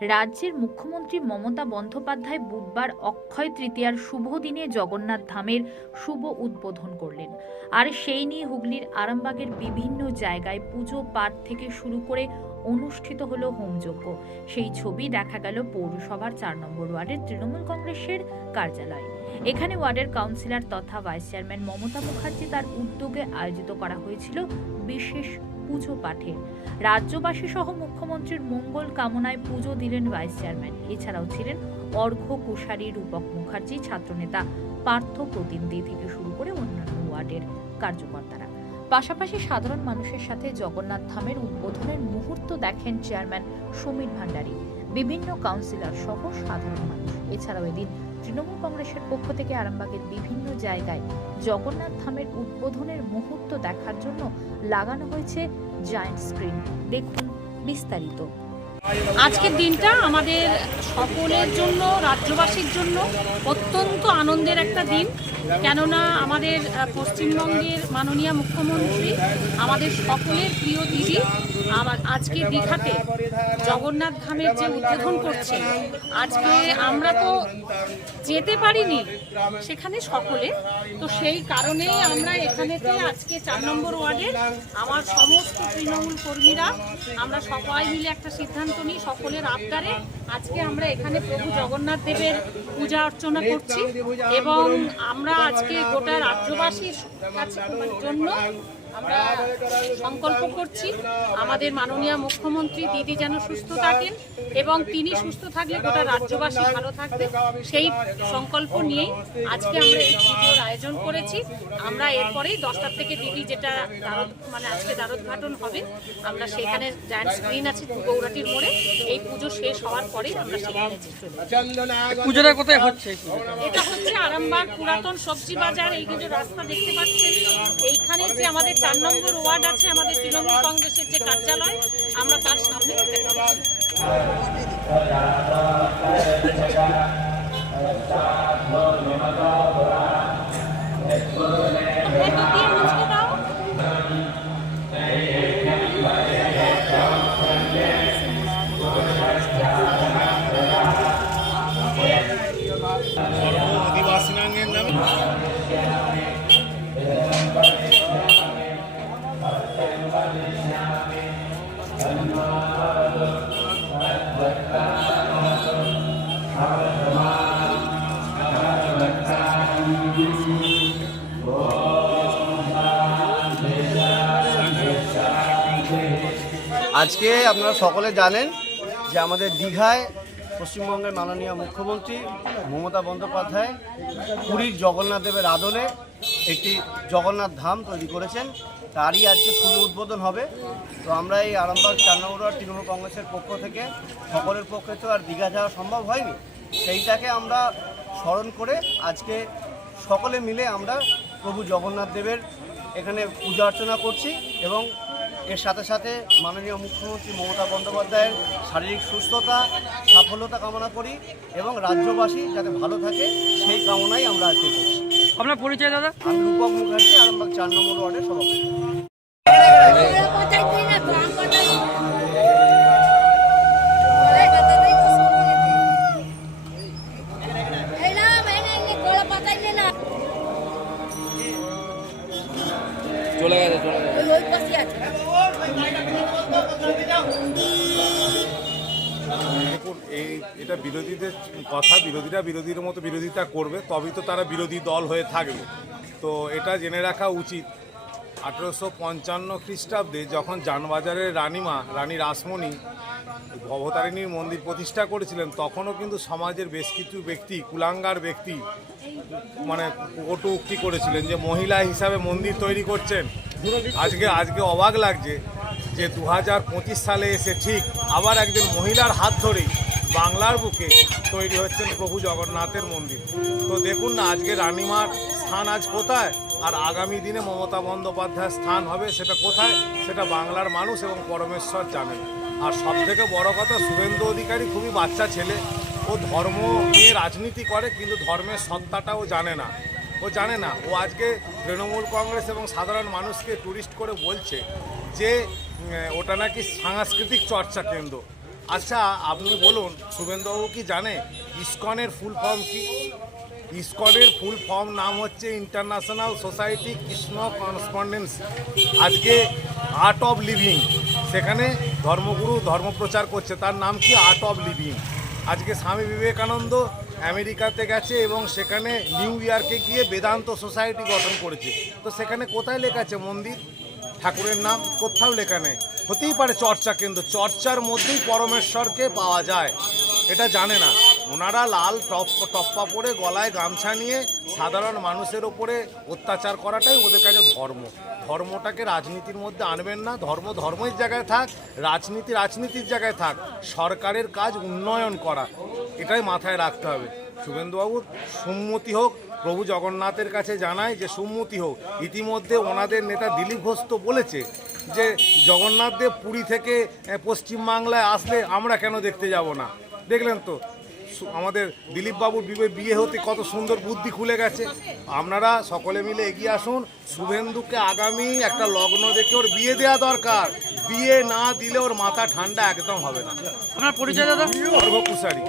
রাজ্যের মুখ্যমন্ত্রী মমতা বন্দ্যোপাধ্যায় বুধবার অক্ষয় তৃতীয়ার শুভ দিনে জগন্নাথ ধামের শুভ উদ্বোধন করলেন। আর সেই নিয়ে হুগলির আরামবাগের বিভিন্ন জায়গায় পুজো পাঠ থেকে শুরু করে অনুষ্ঠিত হলো হোমযজ্ঞ সেই ছবি দেখা গেল পৌরসভার চার নম্বর ওয়ার্ডের তৃণমূল কংগ্রেসের কার্যালয়ে। এখানে ওয়ার্ডের কাউন্সিলর তথা ভাইস চেয়ারম্যান মমতা মুখার্জি তার উদ্যোগে আয়োজিত করা হয়েছিল বিশেষ পুজো পাঠের রাজ্যবাসী সহ মুখ্যমন্ত্রীর মঙ্গল কামনায় পুজো দিলেন ভাইস চেয়ারম্যান। এছাড়াও ছিলেন অর্ঘ্য কুশারী রূপক মুখার্জি, ছাত্রনেতা, পার্থ প্রতিনিধি থেকে শুরু করে অন্যান্য ওয়ার্ডের কার্যকর্তারা। পাশাপাশি সাধারণ মানুষের সাথে জগন্নাথ ধামের উদ্বোধনের মুহূর্ত দেখেন চেয়ারম্যান সমীর ভান্ডারী বিভিন্ন কাউন্সিলর সহ সাধারণ মানুষ। এছাড়াও এদিন তৃণমূল কংগ্রেসের পক্ষ থেকে আরামবাগের বিভিন্ন জায়গায় জগন্নাথ ধামের উদ্বোধনের মুহূর্ত দেখার জন্য লাগানো হয়েছে জায়ান্ট স্ক্রিন দেখুন বিস্তারিত। আজকের দিনটা আমাদের সকলের জন্য, রাজ্যবাসীর জন্য অত্যন্ত আনন্দের একটা দিন। কেননা আমাদের পশ্চিমবঙ্গের মাননীয় মুখ্যমন্ত্রী আমাদের সকলের প্রিয় দিদি। আমার আজকে দীঘাতে জগন্নাথ ধামের যে উদ্বোধন করছে, আজকে আমরা তো যেতে পারিনি সেখানে সকলে। তো সেই কারণেই আমরা এখানেতে আজকে চার নম্বর ওয়ার্ডে আমার সমস্ত তৃণমূল কর্মীরা, আমরা সবাই মিলে একটা সিদ্ধান্ত নিই, সকলের আবদারে আজকে আমরা এখানে প্রভু জগন্নাথ দেবের পূজা অর্চনা করছি এবং আমরা আজকে গোটা রাজ্যবাসীর কাছে জন্য আমরা সংকল্প করছি আমাদের মাননীয় মুখ্যমন্ত্রী দিদি যেন সুস্থ থাকেন এবং তিনি সুস্থ থাকলে গোটা রাজ্যবাসী ভালো থাকবে। সেই সংকল্প নিয়েই আজকে আমরা এই পুজোর আয়োজন করেছি। আমরা এরপরেই দশটার থেকে দিদি যেটা দ্বারদ মানে আজকে দ্বারোদ্ঘাটন হবে আমরা সেখানে জায়ান্ট স্ক্রিন আছে গৌরাটির মোড়ে এই পুজো শেষ হওয়ার পরেই আমরা সেখানে পুজোটা কোথায় হচ্ছে এটা হচ্ছে আরামবাগ পুরাতন সবজি বাজার এই যে রাস্তা দেখতে পাচ্ছেন এইখানে যে আমাদের চার নম্বর ওয়ার্ড আছে আমাদের তৃণমূল কংগ্রেসের যে কার্যালয় আমরা তার সামনে আজকে আপনারা সকলে জানেন যে আমাদের দীঘায় পশ্চিমবঙ্গের মাননীয় মুখ্যমন্ত্রী মমতা বন্দ্যোপাধ্যায়, পুরীর জগন্নাথ দেবের আদলে একটি জগন্নাথ ধাম তৈরি করেছেন। তারই আজকে শুভ উদ্বোধন হবে। তো আমরা এই আরামবাগ ওয়ার্ড তৃণমূল কংগ্রেসের পক্ষ থেকে সকলের পক্ষে তো আর দীঘা যাওয়া সম্ভব হয়নি। সেইটাকে আমরা স্মরণ করে আজকে সকলে মিলে আমরা প্রভু জগন্নাথ দেবের এখানে পূজা অর্চনা করছি এবং এর সাথে সাথে মাননীয় মুখ্যমন্ত্রী মমতা বন্দ্যোপাধ্যায়ের শারীরিক সুস্থতা, সাফল্যতা কামনা করি এবং রাজ্যবাসী যাতে ভালো থাকে, সেই কামনাই আমরা আজকে করছি। আপনার পরিচয় দাদা? আমি রূপক মুখার্জি আরামবাগ চার নম্বর ওয়ার্ডের সভাপতি। দেখুন, এই এটা বিরোধীদের কথা, বিরোধীরা বিরোধীর মতো বিরোধিতা করবে, তবেই তো তারা বিরোধী দল হয়ে থাকবে। তো এটা জেনে রাখা উচিত। আঠেরোশো পঞ্চান্ন খ্রিস্টাব্দে যখন জানবাজারের রানীমা, রানী রাসমণি ভবতারিণীর মন্দির প্রতিষ্ঠা করেছিলেন, তখনও কিন্তু সমাজের বেশ কিছু ব্যক্তি, কুলাঙ্গার ব্যক্তি মানে কটু উক্তি করেছিলেন যে মহিলা হিসাবে মন্দির তৈরি করছেন। আজকে আজকে অবাক লাগছে যে দু হাজার পঁচিশ সালে এসে ঠিক আবার একজন মহিলার হাত ধরেই বাংলার বুকে তৈরি হচ্ছেন প্রভু জগন্নাথের মন্দির। তো দেখুন না, আজকে রানীমার স্থান আজ কোথায়? আর আগামী দিনে মমতা বন্দ্যোপাধ্যায়ের স্থান হবে সেটা কোথায়? সেটা বাংলার মানুষ এবং পরমেশ্বর জানেন। আর সব থেকে বড় কথা, শুভেন্দু অধিকারী খুবই বাচ্চা ছেলে। ও ধর্ম নিয়ে রাজনীতি করে, কিন্তু ধর্মের সত্তাটাও জানে না। ও জানে না। ও আজকে তৃণমূল কংগ্রেস এবং সাধারণ মানুষকে টুরিস্ট করে বলছে যে ওটা নাকি সাংস্কৃতিক চর্চা কেন্দ্র। আচ্ছা আপনি বলুন, শুভেন্দুবাবু কি জানে, ইস্কনের ফুল ফর্ম কি? ইস্কনের ফুল ফর্ম নাম হচ্ছে ইন্টারন্যাশনাল সোসাইটি কৃষ্ণ করসপন্ডেন্স আজকে আর্ট অফ লিভিং, সেখানে ধর্মগুরু ধর্মপ্রচার করছে, তার নাম কি আর্ট অফ লিভিং? আজকে স্বামী বিবেকানন্দ আমেরিকাতে গেছে এবং সেখানে নিউ ইয়র্কে গিয়ে বেদান্ত সোসাইটি গঠন করেছে। তো সেখানে কোথায় লেখা আছে মন্দির? ঠাকুরের নাম কোথাও লেখা নেই। হতেই পারে চর্চা কেন্দ্র। চর্চার মধ্যেই পরমেশ্বরকে পাওয়া যায়। এটা জানে না। ওনারা লাল টপ, টপ্পা পরে গলায় গামছা নিয়ে সাধারণ মানুষের ওপরে অত্যাচার করাটাই ওদের কাছে ধর্ম। ধর্মটাকে রাজনীতির মধ্যে আনবেন না। ধর্ম ধর্মের জায়গায় থাক, রাজনীতি রাজনীতির জায়গায় থাক। সরকারের কাজ উন্নয়ন করা। এটাই মাথায় রাখতে হবে। শুভেন্দুবাবুর সম্মতি হোক প্রভু জগন্নাথের কাছে জানায় যে সম্মতি হোক। ইতিমধ্যে ওনাদের নেতা দিলীপ ঘোষ তো বলেছে যে জগন্নাথ দেব পুরী থেকে পশ্চিমবাংলায় আসলে আমরা কেন দেখতে যাব না? দেখলেন তো আমাদের দিলীপ বাবুর বিবে বিয়ে হতে কত সুন্দর বুদ্ধি খুলে গেছে। আপনারা সকলে মিলে এগিয়ে আসুন। শুভেন্দুকে আগামী একটা লগ্ন দেখে ওর বিয়ে দেওয়া দরকার। বিয়ে না দিলে ওর মাথা ঠান্ডা একদম হবে না। আপনার পরিচয় দাদা? অর্ঘ কুশারি